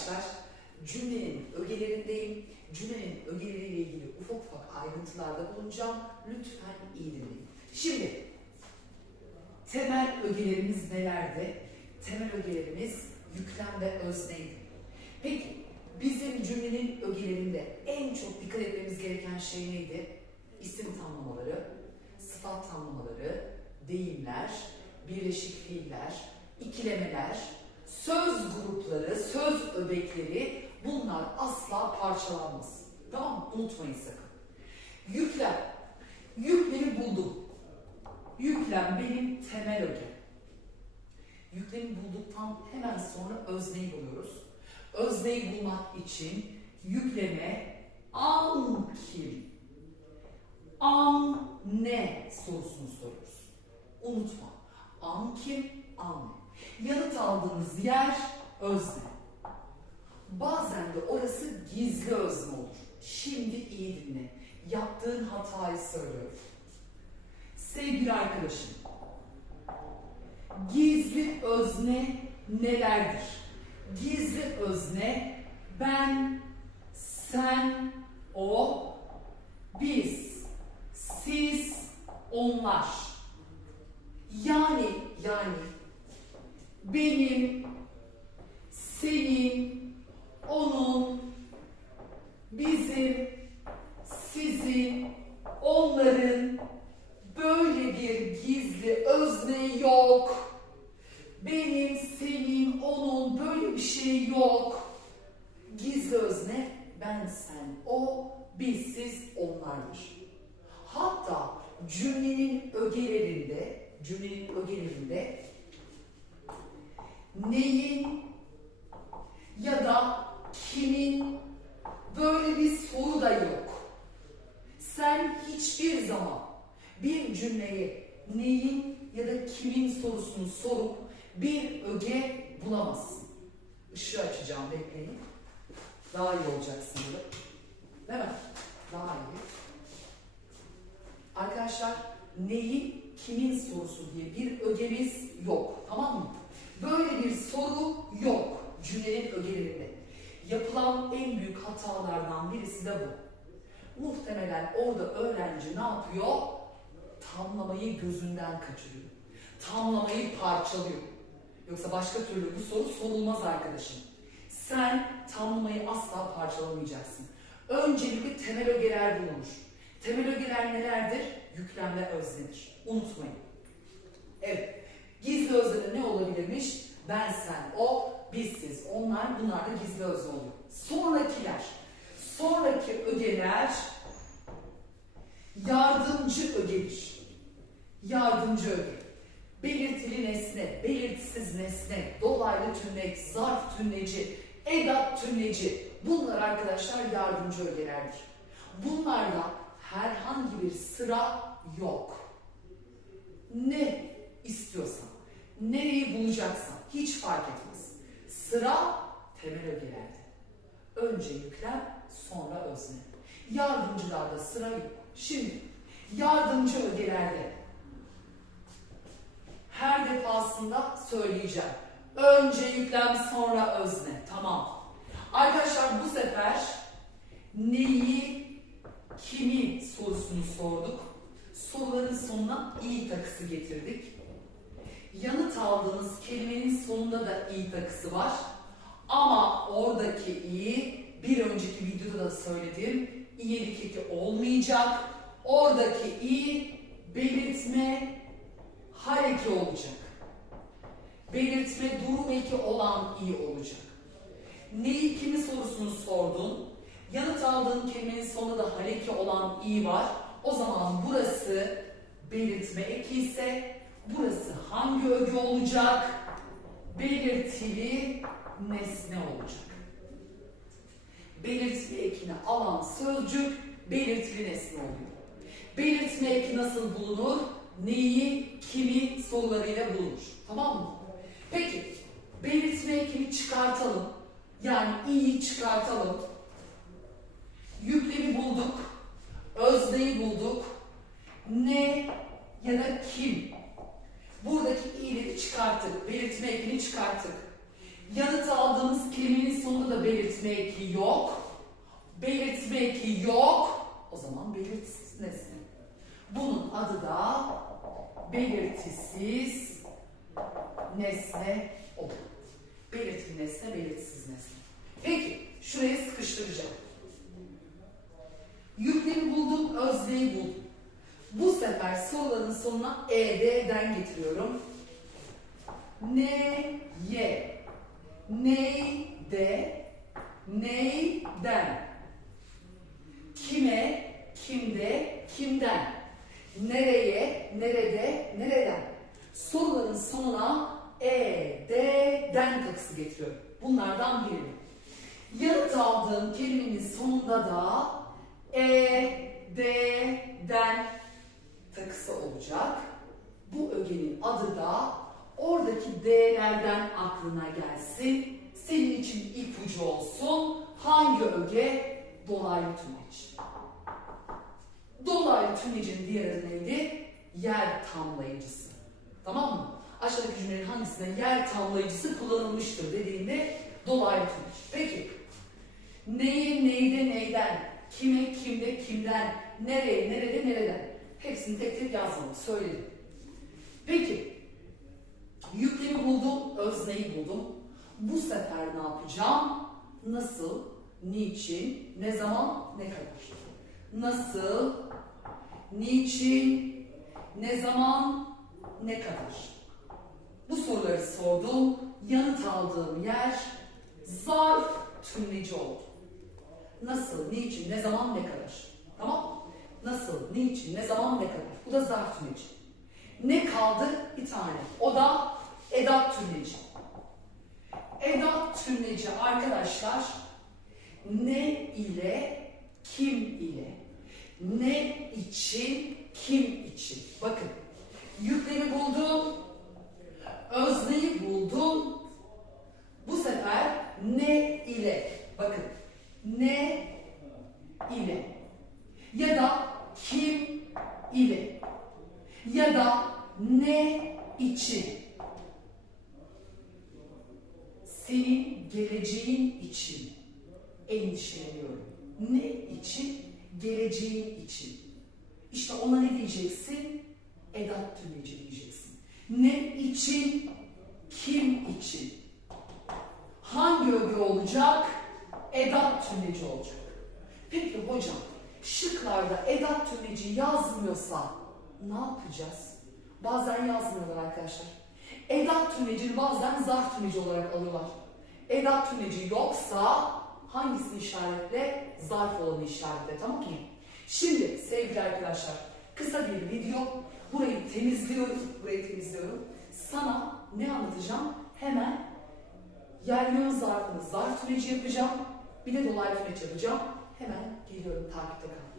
Arkadaşlar cümlenin ögelerindeyim. Cümlenin ögeleriyle ilgili ufak ufak ayrıntılarda bulunacağım. Lütfen iyi dinleyin. Şimdi temel ögelerimiz nelerdi? Temel ögelerimiz yüklem ve özneydi. Peki bizim cümlenin ögelerinde en çok dikkat etmemiz gereken şey neydi? İsim tamlamaları, sıfat tamlamaları, deyimler, birleşik fiiller, ikilemeler, söz grupları, söz öbekleri bunlar asla parçalanmaz. Tamam mı? Unutmayın sakın. Yüklem. Yüklemi buldum. Yüklem benim temel öge. Yüklemi bulduktan hemen sonra özneyi buluyoruz. Özneyi bulmak için yükleme an kim? An ne sorusunu soruyoruz. Unutma. An kim? An ne? Yanıt aldığınız yer özne. Bazen de orası gizli özne olur. Şimdi iyi dinle. Yaptığın hatayı söylüyorum. Sevgili arkadaşım, gizli özne nelerdir? Gizli özne ben, sen, o, biz, siz, onlar. Yani, yani benim, senin, onun, bizim, onların böyle bir gizli özne yok. Benim, senin, onun böyle bir şey yok. Gizli özne ben, sen, o, biz, siz, onlardır. Hatta cümlenin ögelerinde, cümlenin ögelerinde neyin ya da kimin böyle bir soru da yok. Sen hiçbir zaman bir cümleye neyin ya da kimin sorusunu sorup bir öge bulamazsın. Işığı açacağım bekleyin. Daha iyi olacak sanırım. Değil mi? Daha iyi. Arkadaşlar neyi kimin sorusu diye bir ögemiz yok. Tamam mı? Böyle bir soru yok cümlenin ögelerinde. Yapılan en büyük hatalardan birisi de bu. Muhtemelen orada öğrenci ne yapıyor? Tamlamayı gözünden kaçırıyor. Tamlamayı parçalıyor. Yoksa başka türlü bu soru sorulmaz arkadaşım. Sen tamlamayı asla parçalamayacaksın. Öncelikle temel ögeler bulunur. Temel ögeler nelerdir? Yüklem ve öznedir. Unutmayın. Evet. Gizli özne ne olabilirmiş? Ben, sen, o, biz, siz. Onlar, bunlar da gizli özne oluyor. Sonrakiler. Sonraki ögeler yardımcı ögedir. Yardımcı öge. Belirtili nesne, belirtisiz nesne, dolaylı tümleç, zarf tümleci, edat tümleci. Bunlar arkadaşlar yardımcı ögelerdir. Bunlarda herhangi bir sıra yok. Ne istiyorsan, nereyi bulacaksan hiç fark etmez. Sıra temel ögelerde. Önce yüklem, sonra özne. Yardımcılarda sıra yok. Şimdi yardımcı ögelerde her defasında söyleyeceğim. Önce yüklem, sonra özne. Tamam. Arkadaşlar bu sefer neyi, kimi sorusunu sorduk. Soruların sonuna i takısı getirdik. Yanıt aldığınız kelimenin sonunda da i takısı var. Ama oradaki i bir önceki videoda da söyledim. İ'lik eki olmayacak. Oradaki i belirtme hareki olacak. Belirtme durum eki olan i olacak. Neyi kimi sorusunu sordun. Yanıt aldığın kelimenin sonunda da hareki olan i var. O zaman burası belirtme eki ise burası hangi öge olacak? Belirtili nesne olacak. Belirtili ekini alan sözcük belirtili nesne oluyor. Belirtme eki nasıl bulunur? Neyi, kimi sorularıyla bulunur. Tamam mı? Peki, belirtme ekini çıkartalım. Yani i'yi çıkartalım. Yüklemi bulduk. Özneyi bulduk. Ne ya da kim? Buradaki i'leri çıkarttık. Belirtme ekini çıkarttık. Yanıt aldığımız kelimenin sonunda da belirtmek yok. Belirtmek yok. O zaman belirtisiz nesne. Bunun adı da belirtisiz nesne olur. Belirtili nesne, belirtisiz nesne. Peki, şuraya sıkıştıracağım. Yüklemi buldum, özneyi buldum. Bu sefer soruların sonuna ED'den getiriyorum. Ne, ye, neyde, neyden, kime, kimde, kimden, nereye, nerede, nereden. Soruların sonuna e, de, den takısı getiriyorum. Bunlardan biri. Yanıt aldığım kelimenin sonunda da e, de, den takısı olacak. Bu ögenin adı da oradaki D'lerden aklına gelsin. Senin için ipucu olsun. Hangi öge? Dolaylı tümeç. Dolaylı tümecin diğer adı neydi? Yer tamlayıcısı. Tamam mı? Aşağıdaki cümlenin hangisinde yer tamlayıcısı kullanılmıştır dediğinde dolaylı tümeç. Peki. Neyi, neyde, neyden, kime, kimde, kimden, nereye, nerede, nereden. Hepsini tek tek yazmadım, söyledim. Peki. Buldum, özneyi buldum. Bu sefer ne yapacağım? Nasıl, niçin, ne zaman, ne kadar? Nasıl, niçin, ne zaman, ne kadar? Bu soruları sordum. Yanıt aldığım yer zarf tümleci oldu. Nasıl, niçin, ne zaman, ne kadar? Tamam? Nasıl, niçin, ne zaman, ne kadar? Bu da zarf tümleci. Ne kaldı? Bir tane. O da edat tümleci. Edat tümleci arkadaşlar ne ile, kim ile, ne için, kim için. Bakın yüklemi buldum, özneyi buldum. Bu sefer ne ile, bakın ne ile ya da kim ile ya da ne için senin geleceğin için endişeleniyorum. Ne için? Geleceğin için. İşte ona ne diyeceksin? Edat tümleci diyeceksin. Ne için? Kim için? Hangi öge olacak? Edat tümleci olacak. Peki hocam, şıklarda edat tümleci yazmıyorsa ne yapacağız? Bazen yazmıyorlar arkadaşlar. Edat tümlecini bazen zarf tümleci olarak alıyorlar. Edat tümleci yoksa hangisini işaretle? Zarf olanı işaretle tamam mı? Şimdi sevgili arkadaşlar kısa bir video. Burayı temizliyorum. Burayı temizliyorum. Sana ne anlatacağım? Hemen yer yön zarfını zarf tümleci yapacağım. Bir de dolaylı tümeç yapacağım. Hemen geliyorum takipte kal.